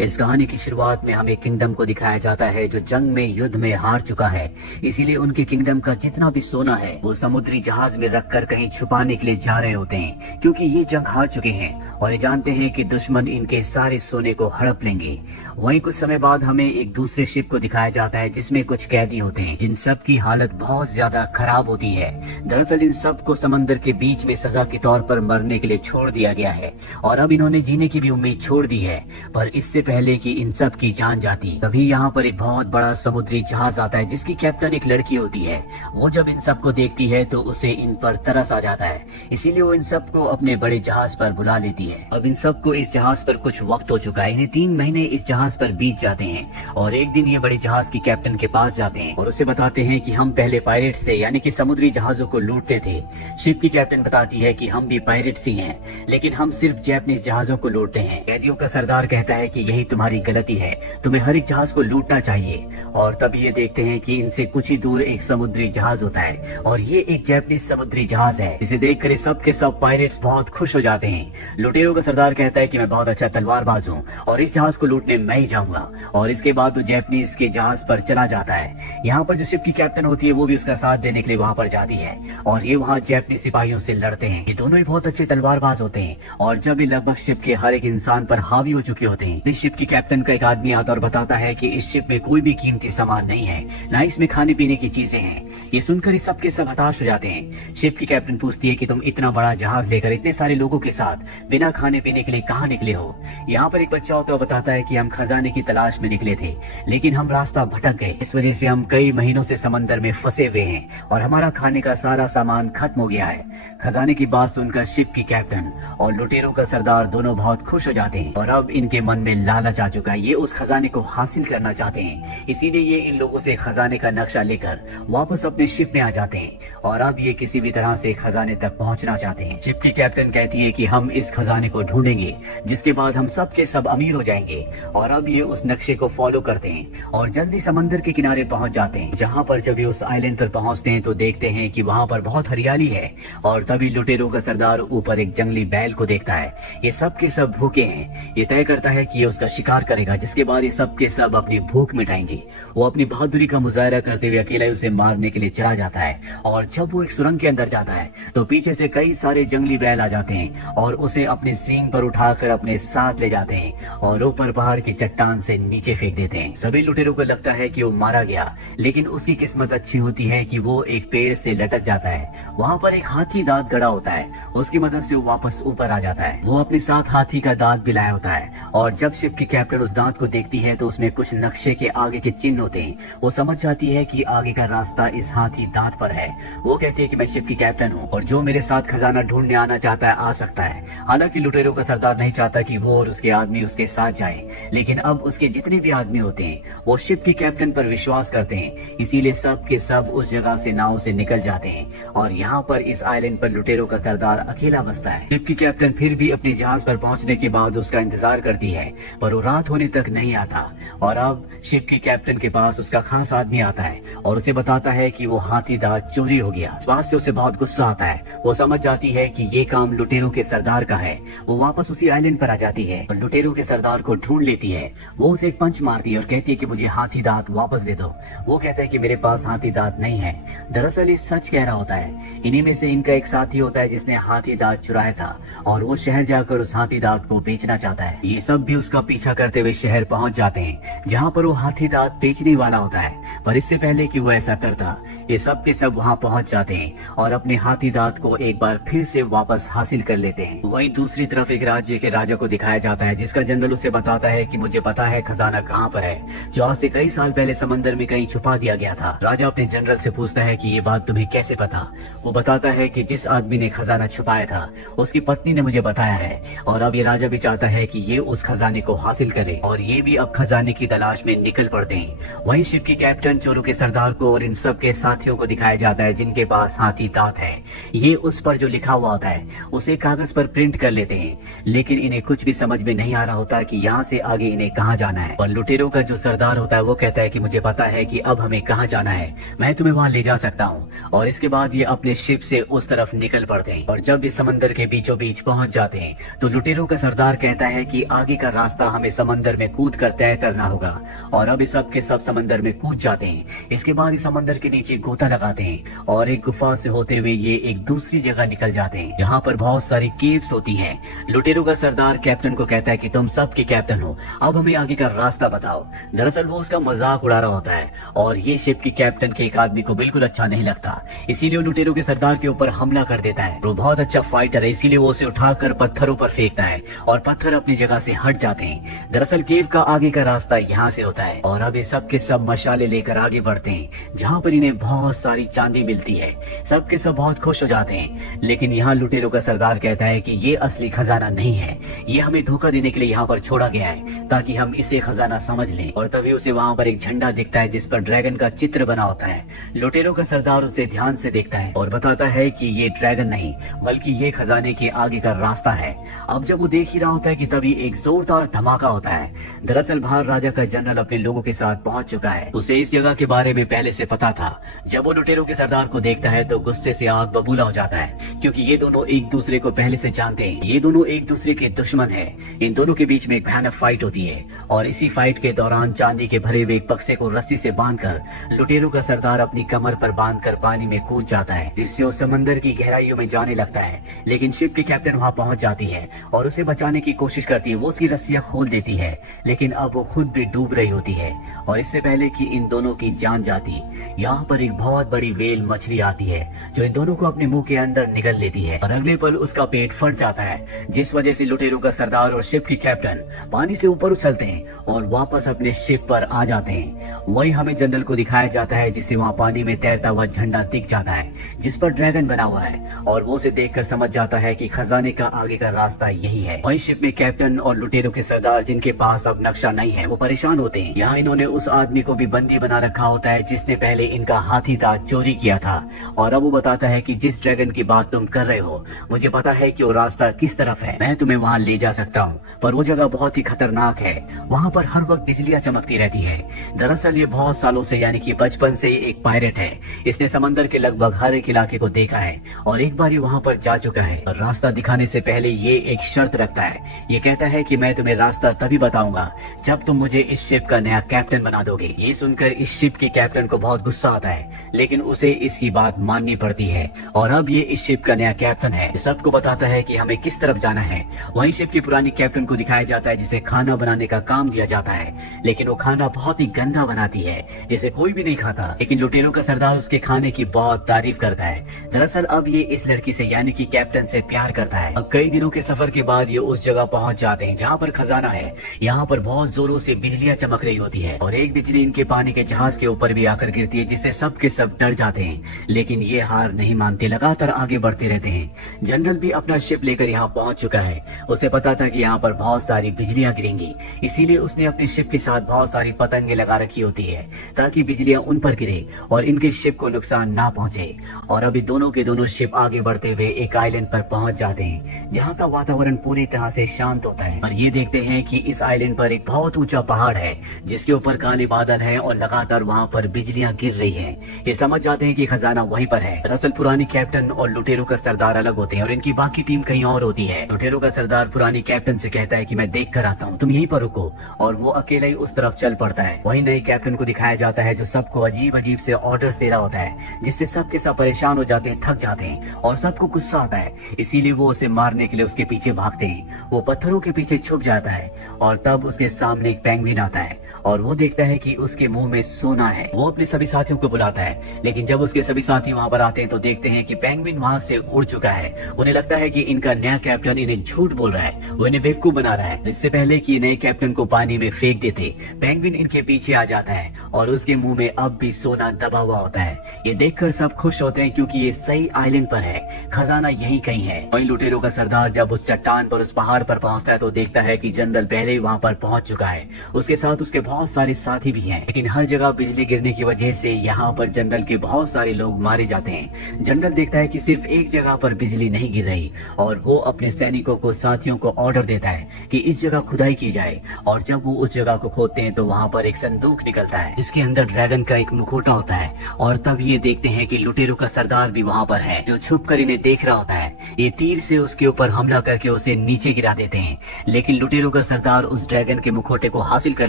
इस कहानी की शुरुआत में हमें किंगडम को दिखाया जाता है जो जंग में युद्ध में हार चुका है। इसीलिए उनके किंगडम का जितना भी सोना है वो समुद्री जहाज में रखकर कहीं छुपाने के लिए जा रहे होते हैं, क्योंकि ये जंग हार चुके हैं और ये जानते हैं कि दुश्मन इनके सारे सोने को हड़प लेंगे। वहीं कुछ समय बाद हमें एक दूसरे शिप को दिखाया जाता है जिसमें कुछ कैदी होते हैं जिन सब की हालत बहुत ज्यादा खराब होती है। दरअसल इन सब को समंदर के बीच में सजा के तौर पर मरने के लिए छोड़ दिया गया है और अब इन्होंने जीने की भी उम्मीद छोड़ दी है, पर इससे पहले कि इन सब की जान जाती तभी यहाँ पर एक बहुत बड़ा समुद्री जहाज आता है जिसकी कैप्टन एक लड़की होती है। वो जब इन सब को देखती है तो उसे इन पर तरस आ जाता है, इसीलिए वो इन सब को अपने बड़े जहाज पर बुला लेती है। अब इन सब को इस जहाज पर कुछ वक्त हो चुका है, इन्हें 3 महीने इस जहाज पर बीत जाते हैं और एक दिन ये बड़े जहाज की कैप्टन के पास जाते हैं और उसे बताते हैं कि हम पहले पायरेट्स थे, यानी कि समुद्री जहाजों को लूटते थे। शिप की कैप्टन बताती है कि हम भी पायरेट्स ही हैं, लेकिन हम सिर्फ जैपनीज जहाजों को लूटते हैं। कैदियों का सरदार कहता है कि यही तुम्हारी गलती है, तुम्हें हर एक जहाज को लूटना चाहिए। और तब ये देखते हैं कि इनसे कुछ ही दूर एक समुद्री जहाज होता है और ये एक जैपनीज समुद्री जहाज है। इसे देखकर सब के सब पायरेट्स बहुत खुश हो जाते हैं। लुटेरों का सरदार कहता है कि मैं बहुत अच्छा तलवारबाज हूँ और इस जहाज को लूटने मैं ही जाऊंगा, और इसके बाद वो जैपनीज के जहाज पर चला जाता है। यहाँ पर जो शिप की कैप्टन होती है वो भी उसका साथ देने के लिए वहाँ पर जाती है और ये वहाँ जैपनीज सिपाहियों से लड़ते हैं। ये दोनों ही बहुत अच्छे तलवारबाज होते हैं और जब ये लगभग शिप के हर एक इंसान पर हावी हो चुके होते हैं, इस शिप की कैप्टन का एक आदमी आता और बताता है कि इस शिप में कोई भी कीमती सामान नहीं है, ना इसमें खाने पीने की चीजें हैं। ये सुनकर सब के सब हताश हो जाते हैं। शिप की कैप्टन पूछती है कि तुम इतना बड़ा जहाज लेकर इतने सारे लोगों के साथ बिना खाने पीने के लिए कहाँ निकले हो। यहाँ पर एक बच्चा होता है, बताता है कि हम खजाने की तलाश में निकले थे, लेकिन हम रास्ता भटक गए। इस वजह से हम कई महीनों से समंदर में फंसे हुए हैं और हमारा खाने का सारा सामान खत्म हो गया है। खजाने की बात सुनकर शिप की कैप्टन और लुटेरों का सरदार दोनों बहुत खुश हो जाते हैं और अब इनके मन में लालच आ चुका है, ये उस खजाने को हासिल करना चाहते हैं। इसीलिए ये इन लोगों से खजाने का नक्शा लेकर वापस अपने शिप में आ जाते हैं और अब ये किसी भी तरह से खजाने तक पहुंचना चाहते हैं। शिप की कैप्टन कहती है कि हम इस खजाने को ढूंढेंगे जिसके बाद हम सब के सब अमीर हो जाएंगे। और अब ये उस नक्शे को फॉलो करते हैं और जल्दी समंदर के किनारे पहुंच जाते हैं। जहां पर जब ये उस आइलैंड पर पहुंचते हैं तो देखते हैं कि वहां पर बहुत हरियाली है और तभी लुटेरों का सरदार ऊपर एक जंगली बैल को देखता है। ये सब के सब भूखे हैं। ये तय करता है कि ये उसका शिकार करेगा, जिसके बाद ये सब के सब अपनी भूख मिटाएंगे। वो अपनी बहादुरी का मुजाहरा करते हुए अकेला ही उसे मारने के लिए चला जाता है और जब वो एक सुरंग के अंदर जाता है तो पीछे से कई सारे जंगली बैल आ जाते हैं और उसे अपने सींग पर उठाकर अपने साथ ले जाते हैं और ऊपर पहाड़ की चट्टान से नीचे फेंक देते हैं। सभी लुटेरों को लगता है कि वो मारा गया, लेकिन उसकी किस्मत अच्छी होती है कि वो एक पेड़ से लटक जाता है। वहाँ पर एक हाथी दांत गड़ा होता है, उसकी मदद से वो वापस ऊपर आ जाता है। वो अपने साथ हाथी का दांत भी लाया होता है और जब शिप की कैप्टन उस दांत को देखती है तो उसमें कुछ नक्शे के आगे के चिन्ह होते हैं। वो समझ जाती है कि आगे का रास्ता इस हाथी दांत पर है। वो कहती है कि मैं शिप की कैप्टन हूँ और जो मेरे साथ खजाना ढूंढने आना चाहता है आ सकता है। हालांकि लुटेरों का सरदार नहीं चाहता कि वो और उसके आदमी उसके साथ जाए, लेकिन अब उसके जितने भी आदमी होते हैं वो शिप की कैप्टन पर विश्वास करते हैं, इसीलिए सब के सब उस जगह से नाव से निकल जाते हैं और यहाँ पर इस आइलैंड पर लुटेरों का सरदार अकेला बसता है। शिप की कैप्टन फिर भी अपने जहाज पर पहुंचने के बाद उसका इंतजार करती है, पर वो रात होने तक नहीं आता और अब शिप की कैप्टन के पास उसका खास आदमी आता है और उसे बताता है कि वो हाथी दांत चोरी हो गया। इस बात से उसे बहुत गुस्सा आता है। वो समझ जाती है कि ये काम लुटेरों के सरदार का है। वो वापस उसी आइलैंड पर आ जाती है और लुटेरों के सरदार को ढूंढ लेती है। वो उसे एक पंच मारती है और कहती है कि मुझे हाथी दांत वापस दे दो। वो कहता है कि मेरे पास हाथी दांत नहीं है। दरअसल ये सच कह रहा होता है। इन्हीं में से इनका एक साथी होता है जिसने हाथी दांत चुराया था और वो शहर जाकर उस हाथी दांत को बेचना चाहता है। ये सब भी उसका पीछा करते हुए शहर पहुंच जाते हैं जहाँ पर वो हाथी दांत बेचने वाला होता है, पर इससे पहले कि वो ऐसा करता ये सब के सब वहाँ पहुंच जाते हैं और अपने हाथी दांत को एक बार फिर से वापस हासिल कर लेते हैं। वहीं दूसरी तरफ एक राज्य के राजा को दिखाया जाता है जिसका जनरल उसे बताता है कि मुझे पता है खजाना कहाँ पर है, जो आज से कई साल पहले समंदर में कहीं छुपा दिया गया था। राजा अपने जनरल से पूछता है कि ये बात तुम्हें कैसे पता। वो बताता है कि जिस आदमी ने खजाना छुपाया था उसकी पत्नी ने मुझे बताया है और अब ये राजा भी चाहता है कि ये उस खजाने को हासिल करे और ये भी अब खजाने की तलाश में निकल पड़ते हैं। वहीं शिप की कैप्टन कैप्टन चोरों के सरदार को और इन सब के साथियों को दिखाया जाता है जिनके पास हाथी दांत है। ये उस पर जो लिखा हुआ होता है उसे कागज पर प्रिंट कर लेते हैं, लेकिन इन्हें कुछ भी समझ में नहीं आ रहा होता कि यहाँ से आगे इन्हें कहाँ जाना है। और लुटेरों का जो सरदार होता है वो कहता है कि मुझे पता है कि अब हमें कहाँ जाना है, मैं तुम्हें वहाँ ले जा सकता हूँ। और इसके बाद ये अपने शिप से उस तरफ निकल पड़ते हैं और जब इस समंदर के बीचों बीच पहुंच जाते हैं तो लुटेरों का सरदार कहता है कि आगे का रास्ता हमें समंदर में कूद कर तय करना होगा। और अब इस सब के सब समंदर में कूद जाते हैं। इसके बाद इस समंदर के नीचे गोता लगाते हैं और एक गुफा से होते हुए ये एक दूसरी जगह निकल जाते हैं जहाँ पर बहुत सारी केव्स होती हैं। लुटेरों का सरदार कैप्टन को कहता है कि तुम सबके कैप्टन हो, अब हमें आगे का रास्ता बताओ। दरअसल वो उसका मजाक उड़ा रहा होता है और ये शिप की कैप्टन के एक आदमी को बिल्कुल अच्छा नहीं लगता, इसीलिए वो लुटेरों के सरदार के ऊपर हमला कर देता है। वो बहुत अच्छा फाइटर है, इसीलिए वो उसे उठाकर पत्थरों पर फेंकता है और पत्थर अपनी जगह से हट जाते हैं। दरअसल केव का आगे का रास्ता यहाँ से होता है और अब ये सब के सब मशाले लेकर आगे बढ़ते हैं जहाँ पर इन्हें बहुत सारी चांदी मिलती है। सब के सब बहुत खुश हो जाते हैं, लेकिन यहाँ लुटेरों का सरदार कहता है कि ये असली खजाना नहीं है, ये हमें धोखा देने के लिए यहाँ पर छोड़ा गया है ताकि हम इसे खजाना समझ लें। और तभी उसे वहाँ पर एक झंडा दिखता है जिस पर ड्रैगन का चित्र बना होता है। लुटेरों का सरदार उसे ध्यान से देखता है और बताता है कि ये ड्रैगन नहीं बल्कि ये खजाने के आगे का रास्ता है। अब जब वो देख ही रहा होता है कि तभी एक जोरदार धमाका होता है। दरअसल बाहर राजा का जनरल अपने लोगों के साथ पहुंच चुका है। उसे इस जगह के बारे में पहले से पता था। जब वो लुटेरों के सरदार को देखता है तो गुस्से से आग बबूला हो जाता है क्योंकि ये दोनों एक दूसरे को पहले से जानते हैं। ये दोनों एक दूसरे के दुश्मन है। इन दोनों के बीच में एक भयानक फाइट होती है और इसी फाइट के दौरान चांदी के भरे हुए एक बक्से को रस्सी से बांधकर लुटेरों का सरदार अपनी कमर पर बांधकर पानी में कूद जाता है, जिससे वो समंदर की गहराइयों में जाने लगता है। लेकिन शिप की कैप्टन वहाँ पहुंच जाती है और उसे बचाने की कोशिश करती है। वो उसकी रस्सियां खोल देती है, लेकिन अब वो खुद भी डूब रही होती है। और इससे पहले कि इन दोनों की जान जाती, यहाँ पर एक बहुत बड़ी वेल मछली आती है जो इन दोनों को अपने मुंह के अंदर निगल लेती है और अगले पल उसका पेट फट जाता है, जिस वजह से लुटेरों का सरदार और शिप की कैप्टन पानी से ऊपर उछलते हैं और वापस अपने शिप पर आ जाते हैं। वही हमें जनरल को दिखाया जाता है जिसे वहाँ पानी में तैरता हुआ झंडा दिख जाता है जिस पर ड्रैगन बना हुआ है और वो उसे देखकर समझ जाता है कि खजाने का आगे का रास्ता यही है। वही शिप में कैप्टन और लुटेरों के सरदार जिनके पास अब नक्शा नहीं है वो परेशान होते हैं। यहाँ इन्होंने उस आदमी को भी बंदी बना रखा होता है जिसने पहले इनका हाथी दांत चोरी किया था और अब वो बताता है कि जिस ड्रैगन की बात तुम कर रहे हो मुझे पता है कि वो रास्ता किस तरफ है, मैं तुम्हें वहाँ ले जा सकता हूँ, पर वो जगह बहुत ही खतरनाक है, वहाँ पर हर वक्त बिजलियाँ चमकती रहती है। दरअसल ये बहुत सालों से यानी कि बचपन से ही एक पायरेट है। इसने समंदर के लगभग हर एक इलाके को देखा है और एक बार ये वहाँ पर जा चुका है। और रास्ता दिखाने से पहले ये एक शर्त रखता है। ये कहता है कि मैं तुम्हें रास्ता तभी बताऊंगा जब तुम मुझे इस शिप का नया कैप्टन बना दोगे। ये सुनकर इस शिप के कैप्टन को बहुत गुस्सा आता है, लेकिन उसे इसकी बात माननी पड़ती है और अब ये इस शिप का नया कैप्टन है। सबको बताता है कि हमें किस तरफ जाना है। वहीं शिप की पुरानी कैप्टन को दिखाया जाता है जिसे खाना बनाने का काम दिया जाता है, लेकिन वो खाना बहुत ही गंदा बनाती है जिसे कोई भी नहीं खाता। लेकिन लुटेरों का सरदार उसके खाने की बहुत तारीफ करता है। दरअसल अब ये इस लड़की से यानी कि कैप्टन से प्यार करता है। अब कई दिनों के सफर के बाद ये उस जगह पहुंच जाते हैं जहाँ पर खजाना है। यहाँ पर बहुत जोरों से बिजलियाँ चमक रही होती है और एक बिजली इनके पानी के जहाज के ऊपर भी आकर गिरती है जिससे सब के सब डर जाते हैं। लेकिन ये हार नहीं मानते, लगातार आगे बढ़ते रहते हैं। जनरल भी अपना शिप लेकर यहाँ पहुंच चुका है। उसे पता था कि यहाँ पर बहुत सारी बिजलियाँ गिरेंगी, इसीलिए उसने अपने शिप के साथ बहुत सारी पतंगे लगा रखी होती है ताकि बिजलियाँ उन पर गिरे और इनके शिप को नुकसान ना पहुंचे। और अभी दोनों के दोनों शिप आगे बढ़ते हुए एक आइलैंड पर पहुंच जाते हैं जहाँ का वातावरण पूरी तरह से शांत होता है। और ये देखते हैं कि इस आइलैंड पर एक बहुत ऊंचा पहाड़ है जिसके ऊपर काले बादल हैं और लगातार वहाँ पर बिजलियाँ गिर रही हैं। ये समझ जाते हैं कि खजाना वहीं पर है। दरअसल पुरानी कैप्टन और लुटेरों का सरदार अलग होते हैं और इनकी बाकी टीम कहीं और होती है। लुटेरों का सरदार पुरानी कैप्टन से कहता है कि मैं देख कर आता हूँ, तुम यहीं पर रुको, और वो अकेला ही उस तरफ चल पड़ता है। वही नई कैप्टन को दिखाया जाता है जो सबको अजीब अजीब से ऑर्डर्स दे रहा होता है जिससे सबके सब परेशान हो जाते हैं, थक जाते हैं और सबको गुस्सा आता है। इसीलिए वो उसे मारने के लिए उसके पीछे भागते हैं। वो पत्थरों के पीछे छुप जाता है और तब उसके सामने एक पेंगुइन आता है और वो देखता है कि उसके मुंह में सोना है। वो अपने सभी साथियों को बुलाता है, लेकिन जब उसके सभी साथी वहाँ पर आते हैं तो देखते हैं कि पेंगुइन वहाँ से उड़ चुका है। उन्हें लगता है कि इनका नया कैप्टन इन्हें झूठ बोल रहा है, वो इन्हें बेवकूफ बना रहा है। इससे पहले कि नए कैप्टन को पानी में फेंक देते, पेंगुइन इनके पीछे आ जाता है और उसके मुंह में अब भी सोना दबा हुआ होता है। ये देखकर सब खुश होते हैं क्योंकि ये सही आइलैंड पर है, खजाना यहीं कहीं है। वहीं लुटेरों का सरदार जब उस चट्टान पर, उस पहाड़ पर पहुंचता है तो देखता है कि जनरल पहले ही वहाँ पर पहुंच चुका है। उसके साथ उसके बहुत सारे साथी भी हैं, लेकिन हर जगह बिजली गिरने की वजह से यहाँ पर जनरल के बहुत सारे लोग मारे जाते हैं। जनरल देखता है कि सिर्फ एक जगह पर बिजली नहीं गिर रही और वो अपने सैनिकों को, साथियों को ऑर्डर देता है कि इस जगह खुदाई की जाए। और जब वो उस जगह को खोदते हैं तो वहाँ पर एक संदूक निकलता है जिसके अंदर ड्रैगन का एक मुखौटा होता है। और तब ये देखते हैं कि लुटेरों का सरदार भी वहाँ पर है, जो छुप कर इन्हें देख रहा होता है। ये तीर से उसके ऊपर हमला करके उसे नीचे गिरा देते हैं, लेकिन लुटेरों का सरदार उस ड्रैगन के मुखौटे को हासिल कर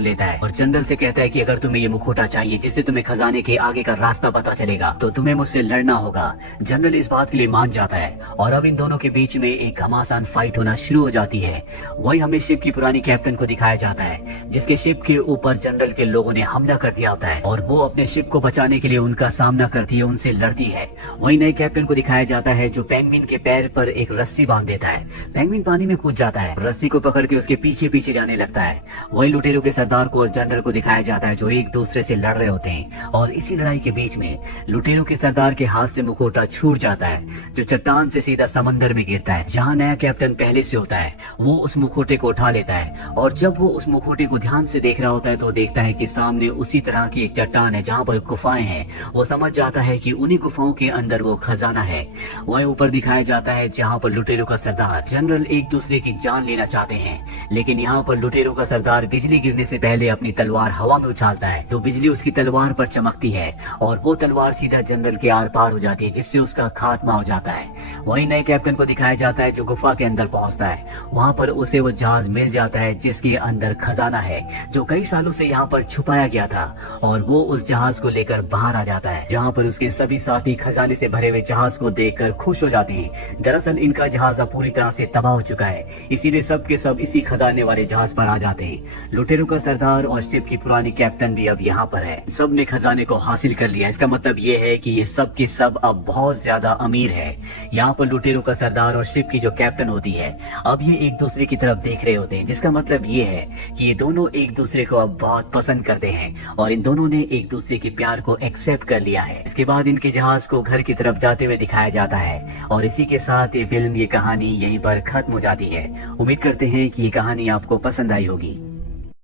लेता है और जनरल से कहता है कि अगर तुम्हें ये मुखौटा चाहिए जिससे तुम्हें खजाने के आगे का रास्ता पता चलेगा, तो तुम्हें मुझसे लड़ना होगा। जनरल इस बात के लिए मान जाता है और अब इन दोनों के बीच में एक घमासान फाइट होना शुरू हो जाती है। वही हमें शिप की पुरानी कैप्टन को दिखाया जाता है, जिसके शिप के ऊपर जनरल के लोगों ने हमला कर दिया होता है और वो अपने शिप को बचाने के लिए उनका सामना करती है, उनसे लड़ती है। वही नए कैप्टन को दिखाया जाता है जो पेंगुइन के पैर पर एक रस्सी बांध देता है। पेंगुइन पानी में कूद जाता है, रस्सी को पकड़ के उसके पीछे पीछे जाने लगता है। वही लुटेरों के सरदार को और जनरल को दिखाया जाता है जो एक दूसरे से लड़ रहे होते हैं और इसी लड़ाई के बीच में लुटेरों के सरदार के हाथ से मुखौटा छूट जाता है, जो चट्टान से सीधा समंदर में गिरता है। जहाँ नया कैप्टन पहले से होता है, वो उस मुखौटे को उठा लेता है और जब वो उस मुखौटे को ध्यान से देख रहा होता है तो देखता है कि सामने उसी तरह की एक चट्टान है जहाँ पर गुफाएं हैं। वो समझ जाता है कि उन्हीं गुफाओं के अंदर वो खजाना है। वहीं ऊपर दिखाया जाता है जहाँ पर लुटेरों का सरदार, जनरल एक दूसरे की जान लेना चाहते हैं, लेकिन यहाँ पर लुटेरों का सरदार बिजली गिरने से पहले अपनी तलवार हवा में उछालता है, तो बिजली उसकी तलवार पर चमकती है और वो तलवार सीधा जनरल के आर पार हो जाती है, जिससे उसका खात्मा हो जाता है। वहीं नए कैप्टन को दिखाया जाता है जो गुफा के अंदर पहुंचता है। वहाँ पर उसे वो जहाज मिल जाता है जिसके अंदर खजाना है, जो कई सालों से यहाँ पर छुपाया गया था, और वो उस जहाज को लेकर बाहर आ जाता है, जहाँ पर उसके सभी साथी खजाने से भरे हुए जहाज को देखकर खुश हो जाते हैं। दरअसल इनका जहाज अब पूरी तरह से तबाह हो चुका है, इसीलिए सब के सब इसी खजाने वाले जहाज पर आ जाते हैं। लुटेरों का सरदार और शिप की पुरानी कैप्टन भी अब यहाँ पर है। सब ने खजाने को हासिल कर लिया। इसका मतलब ये है कि ये सब के सब अब बहुत ज्यादा अमीर है। यहाँ पर लुटेरों का सरदार और शिप की जो कैप्टन होती है, अब ये एक दूसरे की तरफ देख रहे होते हैं, जिसका मतलब ये है कि ये दोनों एक दूसरे को अब बहुत पसंद करते हैं और इन दोनों ने एक दूसरे के प्यार को एक्सेप्ट कर लिया है। इसके बाद इनके जहाज को घर की तरफ जाते हुए दिखाया जाता है और इसी के साथ ये फिल्म, ये कहानी यहीं पर खत्म हो जाती है। उम्मीद करते हैं कि ये कहानी आपको पसंद आई होगी।